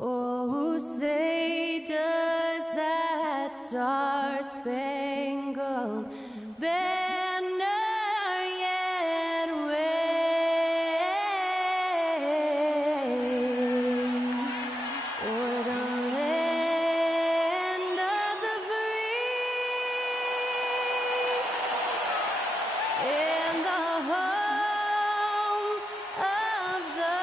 Oh, say does that star-spangled banner yet wave o'er the land of the free and the home of the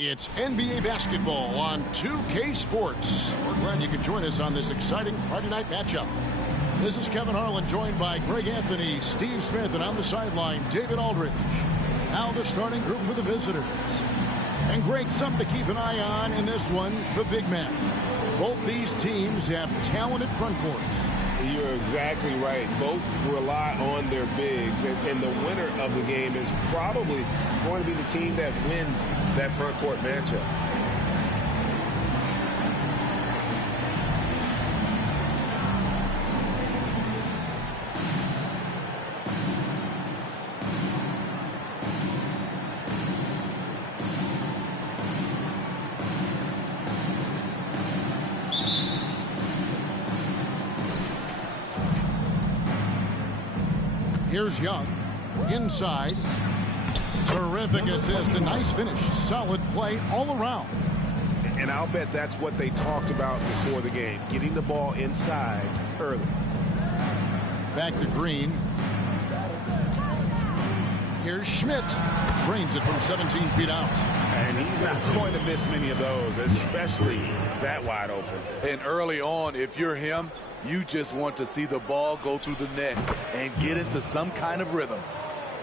It's NBA basketball on 2K Sports. We're glad you could join us on this exciting Friday night matchup. This is Kevin Harlan, joined by Greg Anthony, Steve Smith, and on the sideline, David Aldridge. Now the starting group for the visitors. And Greg, something to keep an eye on in this one, the big man. Both these teams have talented front courts. You're exactly right. Both rely on their bigs, and the winner of the game is probably going to be the team that wins that front court matchup. Here's Young, inside. Terrific assist, a nice finish. Solid play all around. And I'll bet that's what they talked about before the game, getting the ball inside early. Back to Green. Here's Schmidt. Trains it from 17 feet out. And he's not going to miss many of those, especially that wide open. And early on, if you're him, you just want to see the ball go through the net and get into some kind of rhythm.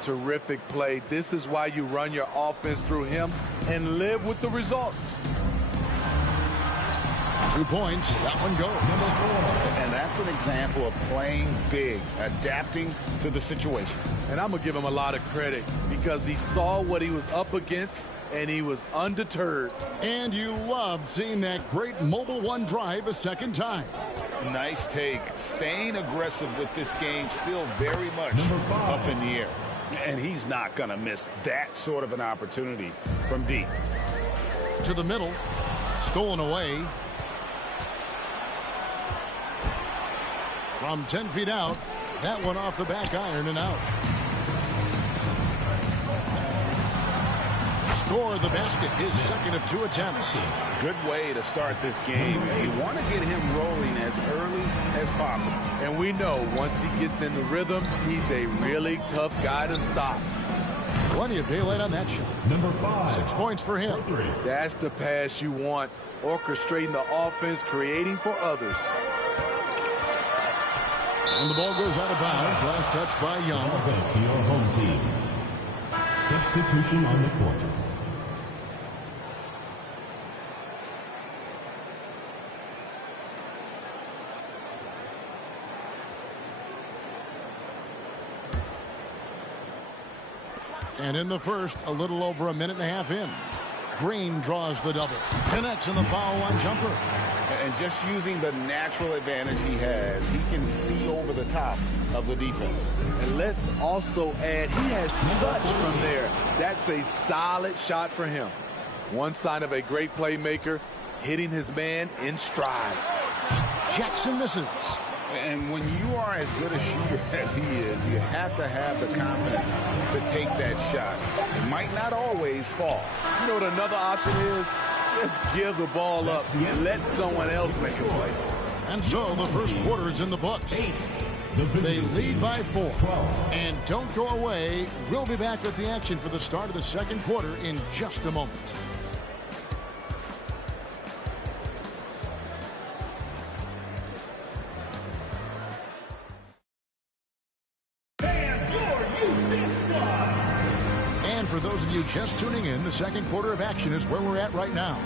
Terrific play. This is why you run your offense through him and live with the results. 2 points. That one goes. Number 4. And that's an example of playing big, adapting to the situation. And I'm going to give him a lot of credit because he saw what he was up against and he was undeterred. And you love seeing that great mobile one drive a second time. Nice take. Staying aggressive with this game, still very much up in the air. And he's not going to miss that sort of an opportunity from deep. To the middle. Stolen away. From 10 feet out. That one off the back iron and out. Score the basket, his second of 2 attempts. Good way to start this game. You want to get him rolling as early as possible. And we know once he gets in the rhythm, he's a really tough guy to stop. Plenty of daylight on that shot. Number 5. 6 points for him. That's the pass you want. Orchestrating the offense, creating for others. And the ball goes out of bounds. Last touch by Young. Offense to your home team. Substitution on the court. And in the first, a little over a minute and a half in. Green draws the double. Connects in the foul line jumper. And just using the natural advantage he has, he can see over the top of the defense. And let's also add, he has touch from there. That's a solid shot for him. One sign of a great playmaker, hitting his man in stride. Jackson misses. And when you are as good a shooter as he is, you have to have the confidence to take that shot. It might not always fall. You know what another option is? Just give the ball up and let someone else make a play. And so the first quarter is in the books. They lead by 4. And don't go away. We'll be back with the action for the start of the second quarter in just a moment. And for those of you just tuning in, the second quarter of action is where we're at right now.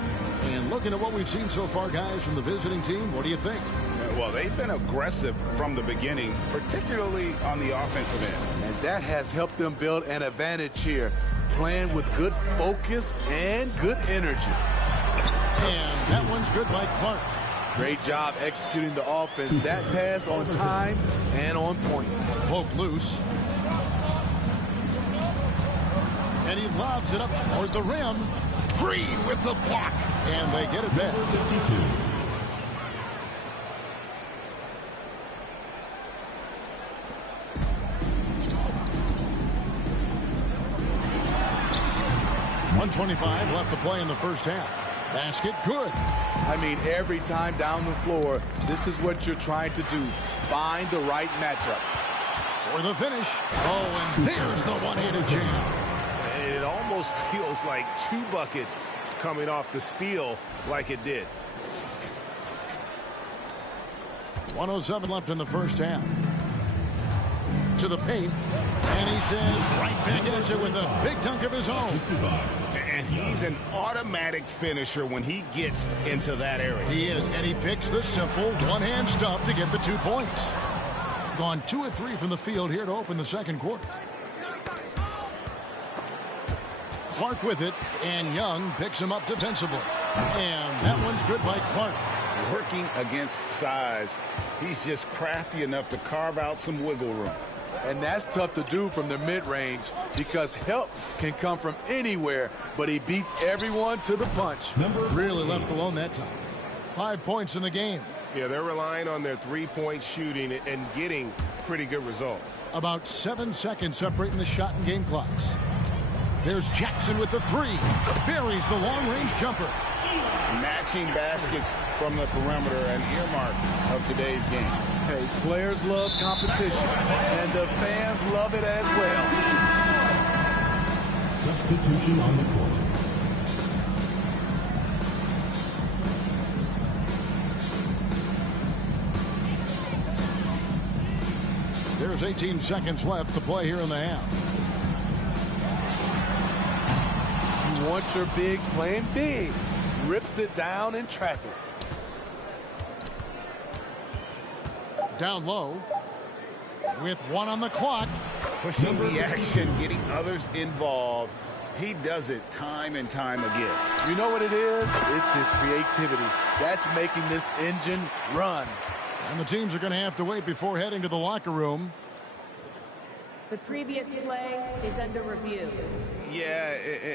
And looking at what we've seen so far, guys, from the visiting team, what do you think? Well, they've been aggressive from the beginning, particularly on the offensive end. And that has helped them build an advantage here, playing with good focus and good energy. And that one's good by Clark. Great job executing the offense. That pass on time and on point. Poke loose. And he lobs it up toward the rim. Green with the block. And they get it back. 52. .125 left to play in the first half. Basket good. I mean, every time down the floor, this is what you're trying to do. Find the right matchup. For the finish. Oh, and there's the one-handed jam. And it almost feels like 2 buckets coming off the steal like it did. 1:07 left in the first half. To the paint. And he says right back at you with a big dunk of his own. And he's an automatic finisher when he gets into that area. He is, and he picks the simple one-hand stuff to get the 2 points. Gone 2 of 3 from the field here to open the second quarter. Clark with it, and Young picks him up defensively. And that one's good by Clark. Working against size, he's just crafty enough to carve out some wiggle room. And that's tough to do from the mid-range because help can come from anywhere, but he beats everyone to the punch. Really left alone that time. 5 points in the game. Yeah, they're relying on their three-point shooting and getting pretty good results. About 7 seconds separating the shot and game clocks. There's Jackson with the 3. Buries the long-range jumper. Matching baskets from the perimeter, an earmark of today's game. Hey, players love competition, and the fans love it as well. Substitution on the court. There's 18 seconds left to play here in the half. You want your bigs playing big. Rips it down in traffic. Down low. With 1 on the clock. Pushing the action, getting others involved. He does it time and time again. You know what it is? It's his creativity. That's making this engine run. And the teams are going to have to wait before heading to the locker room. The previous play is under review. Yeah,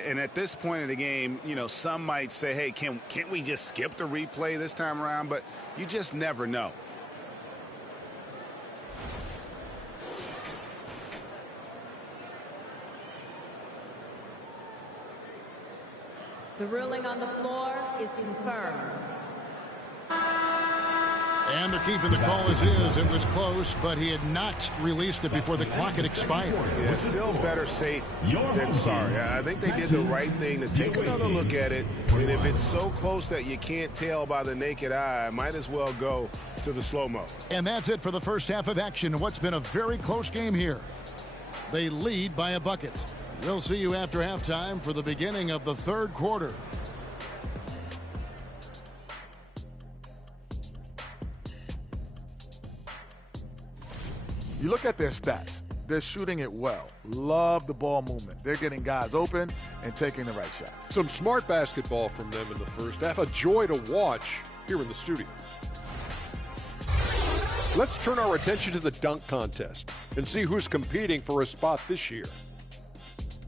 and at this point of the game, you know, some might say, hey, can't we just skip the replay this time around? But you just never know. The ruling on the floor is confirmed. And they're keeping the call as is. It was close, but he had not released it before the clock had expired. Yeah, still better safe than sorry. I think they did the right thing to take another look at it. And if it's so close that you can't tell by the naked eye, might as well go to the slow-mo. And that's it for the first half of action in what's been a very close game here. They lead by a bucket. We'll see you after halftime for the beginning of the third quarter. You look at their stats. They're shooting it well. Love the ball movement. They're getting guys open and taking the right shots. Some smart basketball from them in the first half. A joy to watch here in the studio. Let's turn our attention to the dunk contest and see who's competing for a spot this year.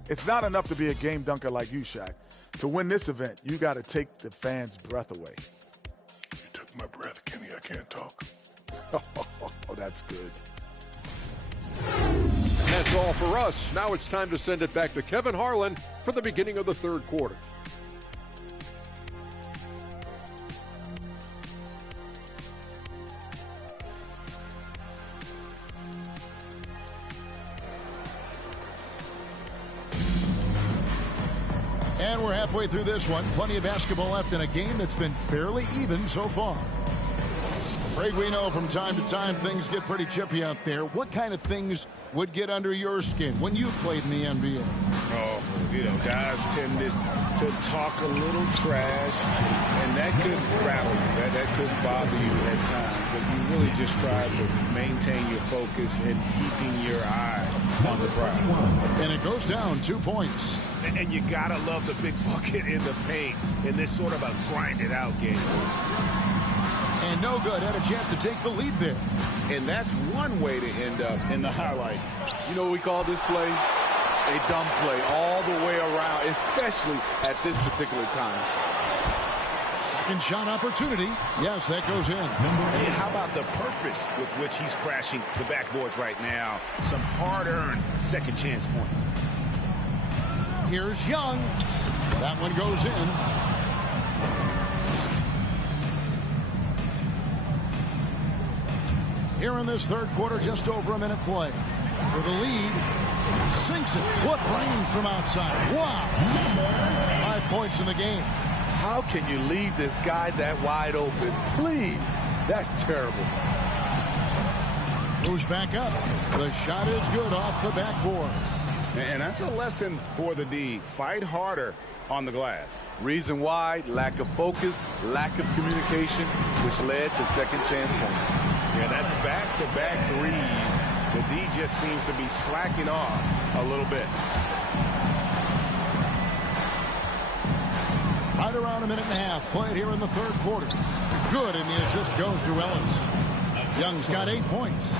It's not enough to be a game dunker like you, Shaq. To win this event, you got to take the fans' breath away. You took my breath, Kenny. I can't talk. Oh, that's good. And that's all for us. Now it's time to send it back to Kevin Harlan for the beginning of the third quarter. And we're halfway through this one. Plenty of basketball left in a game that's been fairly even so far. Craig, we know from time to time things get pretty chippy out there. What kind of things would get under your skin when you played in the NBA? Oh, guys tended to talk a little trash, and that could rattle you. That could bother you at times. But you really just try to maintain your focus and keeping your eye on the prize. And it goes down 2 points. And you got to love the big bucket in the paint in this sort of a grinded-out game. And no good. Had a chance to take the lead there. And that's one way to end up in the highlights. You know what we call this play? A dumb play all the way around, especially at this particular time. Second shot opportunity. Yes, that goes in. Hey, how about the purpose with which he's crashing the backboards right now? Some hard-earned second chance points. Here's Young. That one goes in. Here in this third quarter, just over a minute play. For the lead, sinks it. What brains from outside. Wow. 5 points in the game. How can you leave this guy that wide open? Please. That's terrible. Moves back up. The shot is good off the backboard. And that's a lesson for the D. Fight harder on the glass. Reason why, lack of focus, lack of communication, which led to second chance points. Yeah, that's back-to-back threes. The D just seems to be slacking off a little bit. Right around a minute and a half played here in the third quarter. Good, and the assist goes to Ellis. Young's got 8 points.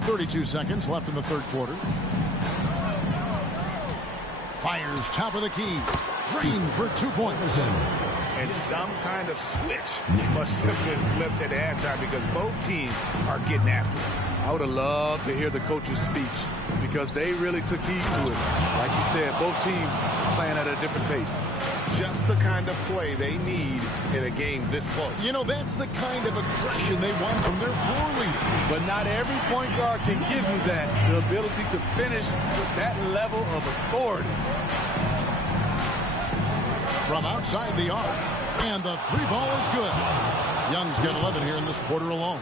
32 seconds left in the third quarter. Fires top of the key. Drained for 2 points. And some kind of switch must have been flipped at halftime because both teams are getting after it. I would have loved to hear the coach's speech because they really took heed to it. Like you said, both teams playing at a different pace. Just the kind of play they need in a game this close. You know, that's the kind of aggression they want from their floor leader. But not every point guard can give you that. The ability to finish with that level of authority. From outside the arc, and the three ball is good. Young's got 11 here in this quarter alone.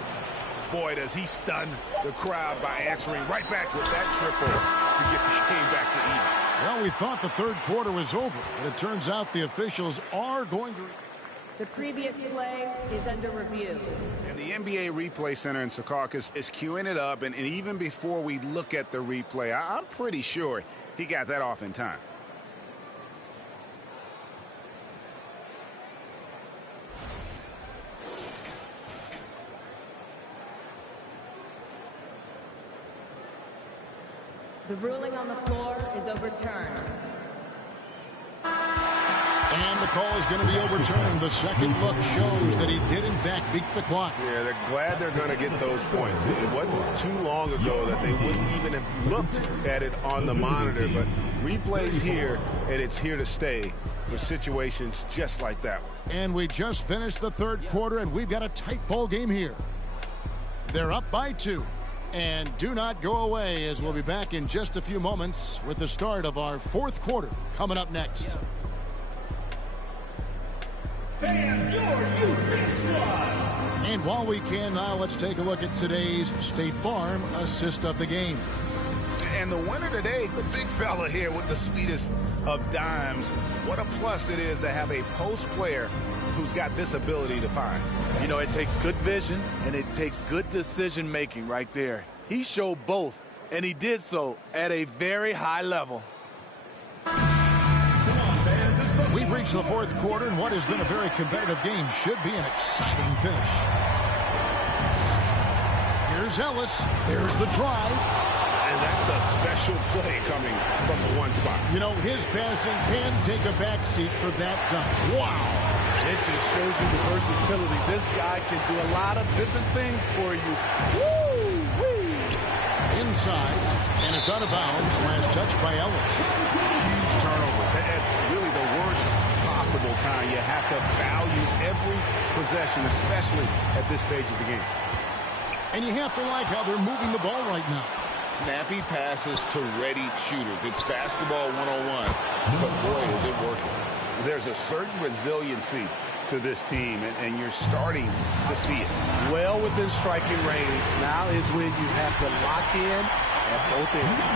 Boy, does he stun the crowd by answering right back with that triple to get the game back to even. Well, we thought the third quarter was over, but it turns out the officials are going to... The previous play is under review. And the NBA Replay Center in Secaucus is queuing it up, and even before we look at the replay, I'm pretty sure he got that off in time. The ruling on the floor is overturned. And the call is going to be overturned. The second look shows that he did, in fact, beat the clock. Yeah, they're glad they're going to get those points. It wasn't too long ago that they wouldn't even have looked at it on the monitor. But replay's here, and it's here to stay for situations just like that one. And we just finished the third quarter, and we've got a tight ball game here. They're up by 2. And do not go away, as we'll be back in just a few moments with the start of our fourth quarter coming up next. And while we can now, let's take a look at today's State Farm assist of the game. And the winner today, the big fella here with the sweetest of dimes. What a plus it is to have a post player who's got this ability to find. You know, it takes good vision and it takes good decision making right there. He showed both, and he did so at a very high level. We've reached the fourth quarter, and what has been a very competitive game should be an exciting finish. Here's Ellis. There's the drive. And that's a special play coming from the one spot. You know, his passing can take a backseat for that dunk. Wow. It just shows you the versatility. This guy can do a lot of different things for you. Woo-wee. Inside, and it's out of bounds. Last touch by Ellis. Huge turnover. At really the worst possible time. You have to value every possession, especially at this stage of the game. And you have to like how they're moving the ball right now. Snappy passes to ready shooters. It's basketball 101, but boy, is it working. There's a certain resiliency to this team, and you're starting to see it. Well within striking range. Now is when you have to lock in at both ends.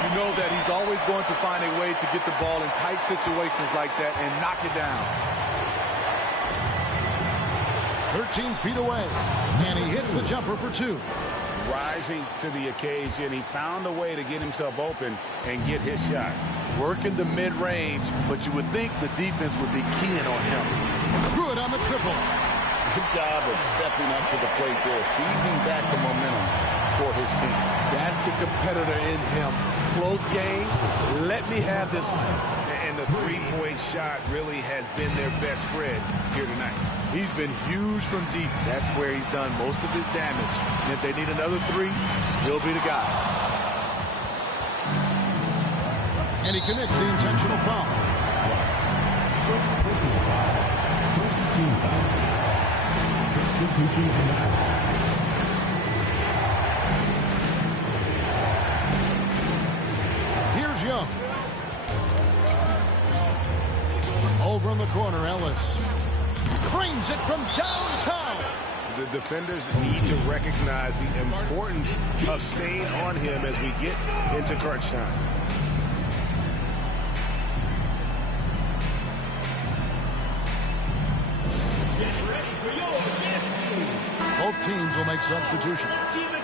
You know that he's always going to find a way to get the ball in tight situations like that and knock it down. 13 feet away, and he hits the jumper for 2. Rising to the occasion, he found a way to get himself open and get his shot. Working the mid-range, but you would think the defense would be keying on him. Good on the triple. Good job of stepping up to the plate there, seizing back the momentum for his team. That's the competitor in him. Close game. Let me have this one. And the three-point shot really has been their best friend here tonight. He's been huge from deep. That's where he's done most of his damage. And if they need another 3, he'll be the guy. And he commits the intentional foul. First personal foul. First team foul. Substitution in the foul. Here's Young. Over in the corner, Ellis. Cranes it from downtown. The defenders need to recognize the importance of staying on him as we get into crunch time. Both teams will make substitutions.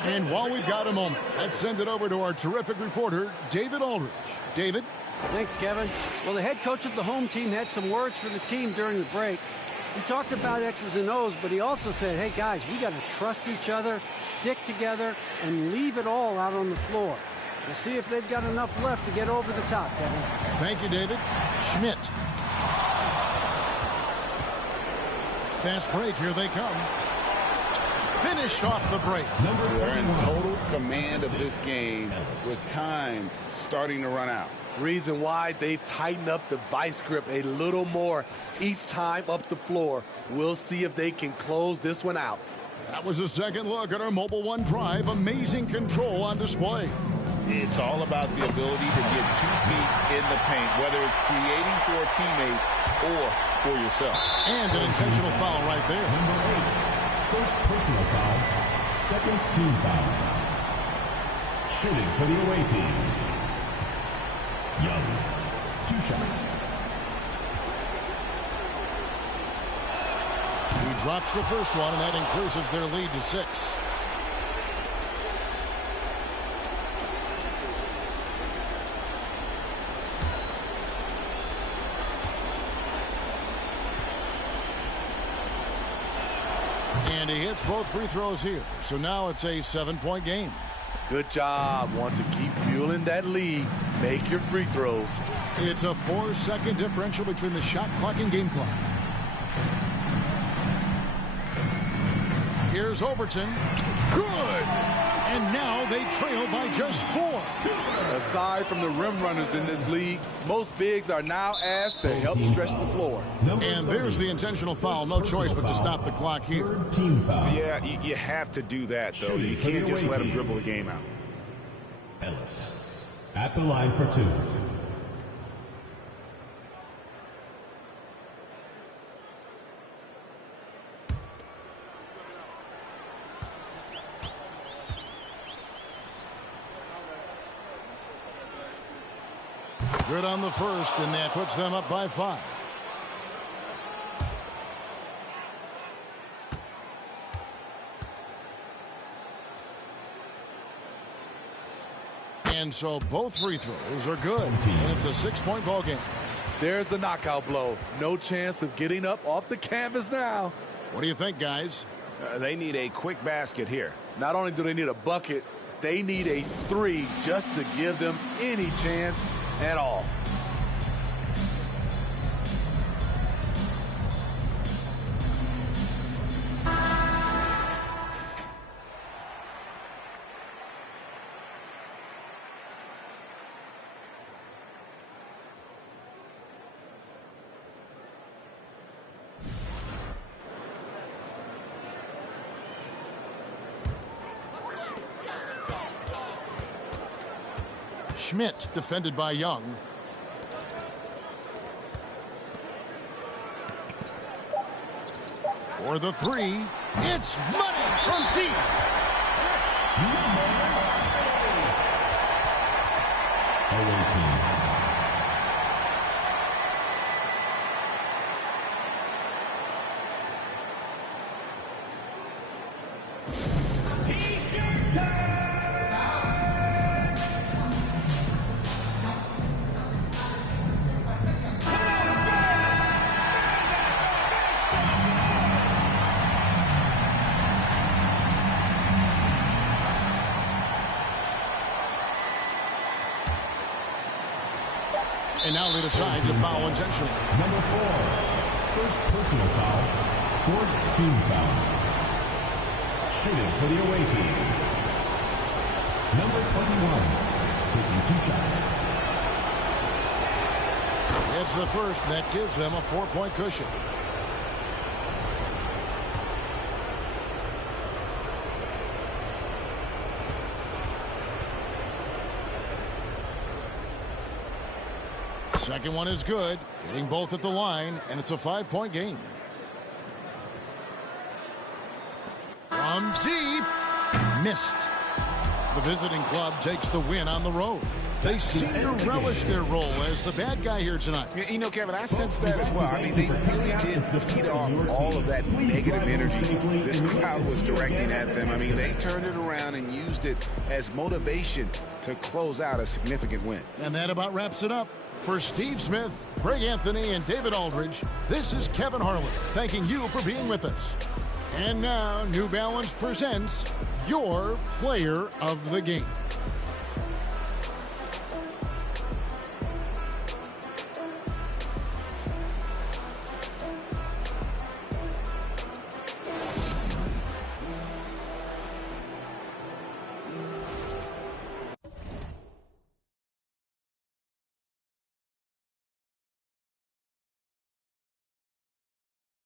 And while we've got a moment, let's send it over to our terrific reporter, David Aldridge. David? Thanks, Kevin. Well, the head coach of the home team had some words for the team during the break. He talked about X's and O's, but he also said, hey, guys, we got to trust each other, stick together, and leave it all out on the floor. We'll see if they've got enough left to get over the top, Kevin. Thank you, David. Schmidt. Fast break. Here they come. Finished off the break. They're in total command of this game with time starting to run out. Reason why they've tightened up the vice grip a little more each time up the floor. We'll see if they can close this one out. That was a second look at our Mobile One Drive. Amazing control on display. It's all about the ability to get 2 feet in the paint, whether it's creating for a teammate or for yourself. And an intentional foul right there. Number 8. First personal foul. Second team foul. Shooting for the away team. Young. 2 shots. He drops the first one, and that increases their lead to 6. And he hits both free throws here. So now it's a 7-point game. Good job. Want to keep fueling that lead. Make your free throws. It's a 4-second differential between the shot clock and game clock. Here's Overton. Good! And now they trail by just 4. Aside from the rim runners in this league, most bigs are now asked to help stretch the floor. And there's the intentional foul. No choice but to stop the clock here. Yeah, you have to do that, though. You can't just let them dribble the game out. Ellis at the line for 2. Good on the first, and that puts them up by 5. And so both free throws are good, and it's a 6-point ball game. There's the knockout blow. No chance of getting up off the canvas now. What do you think, guys? They need a quick basket here. Not only do they need a bucket, they need a 3 just to give them any chance at all. Schmidt, defended by Young. For the three, it's money from deep. Away team. And now they decide to foul intentionally. Number 4, first personal foul, fourth team foul. Shooting for the away team. Number 21, taking 2 shots. It's the first, and that gives them a 4-point cushion. Second one is good, hitting both at the line, and it's a 5-point game. From deep, missed. The visiting club takes the win on the road. They seem to relish their role as the bad guy here tonight. You know, Kevin, I sense that as well. I mean, they really did feed off all of that negative energy this crowd was directing at them. I mean, they turned it around and used it as motivation to close out a significant win. And that about wraps it up. For Steve Smith, Greg Anthony, and David Aldridge, this is Kevin Harlan thanking you for being with us. And now, New Balance presents your player of the game.